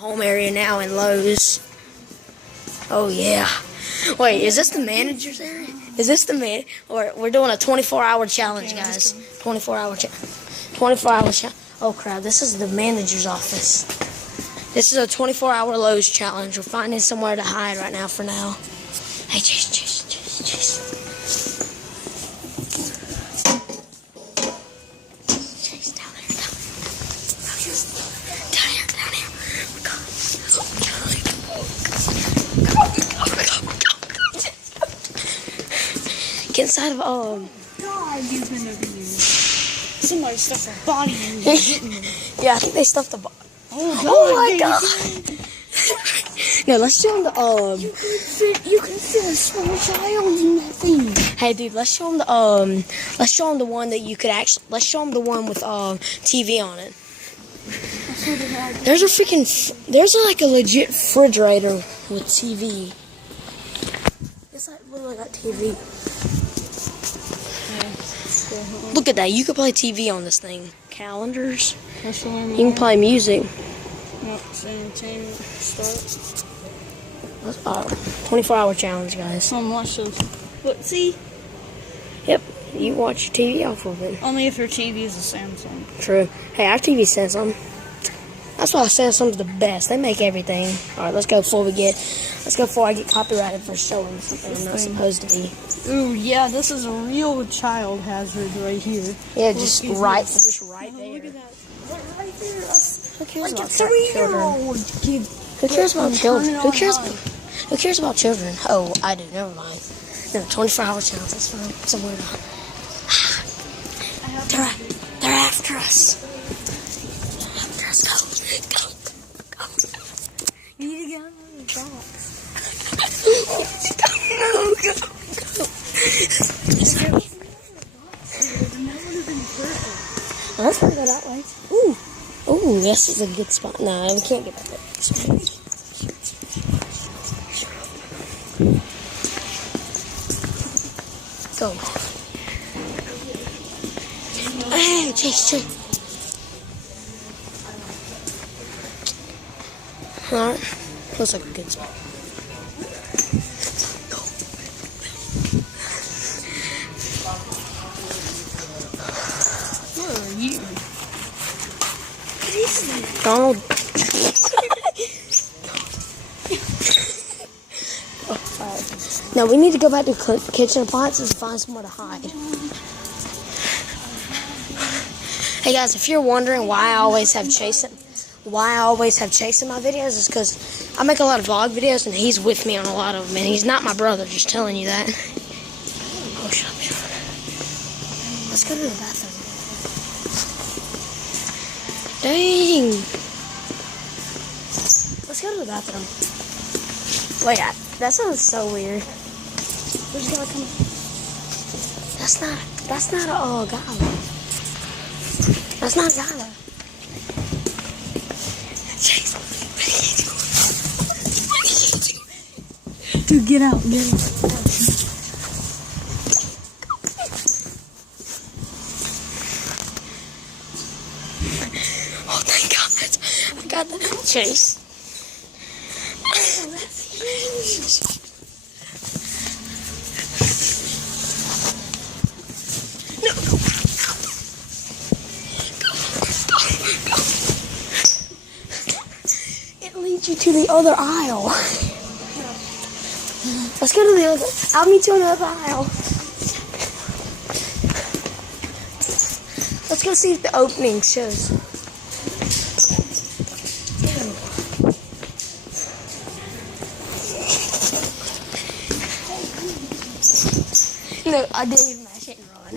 Home area now in Lowe's. Oh yeah. Wait, is this the manager's area? Is this the man? Or we're doing a 24-hour challenge, guys. 24-hour challenge. Oh crap! This is the manager's office. This is a 24-hour Lowe's challenge. We're finding somewhere to hide right now. For now. Hey, Chase. Get inside of God, you've been over here. Somebody stuffed a body in you getting me. Yeah, I think they stuffed the body. Oh my God. No, let's show them the You can fit a small child in that thing. Hey, dude, let's show them the one that you could actually. Let's show them the one with TV on it. There's like a legit refrigerator with TV. It's like literally got TV. Look at that. You could play TV on this thing. Calendars. You can play music. Yep, entertainment start. 24-hour challenge, guys. Watch those. But see? Yep. You watch your TV off of it. Only if your TV is a Samsung. True. Hey, our TV Samsung. That's why Samsung's the best. They make everything. All right, let's go before I get copyrighted for showing something I'm not supposed to be. Ooh, yeah, this is a real child hazard right here. Yeah, just right there. Look at that. Right there. Who cares Like a about children? 3-year-old kid. Who cares about children? Who cares about children? Oh, I do. Never mind. No, 24-hour challenge. That's fine. Somewhere down. They're after us. Go. You need to get out of the box. Go. Let's go that way. Ooh, this is a good spot. No, we can't get back there. Go. Hey, Chase. Alright, looks like a good spot. Where are you? Donald. Now we need to go back to kitchen appliances and find somewhere to hide. Hey guys, if you're wondering why I always have Chase in my videos, is because I make a lot of vlog videos and he's with me on a lot of them, and he's not my brother, just telling you that. Oh, shut up. Let's go to the bathroom. Dang. Let's go to the bathroom. Wait, that sounds so weird. Where's the guy coming? That's not a guy. That's not a guy. Chase, Dude, get out. Oh, thank God. I got the Chase. No. Go. It leads you to the other aisle. Let's go to the other. I'll meet you on the other aisle. Let's go see if the opening shows. No, I didn't even match it and run.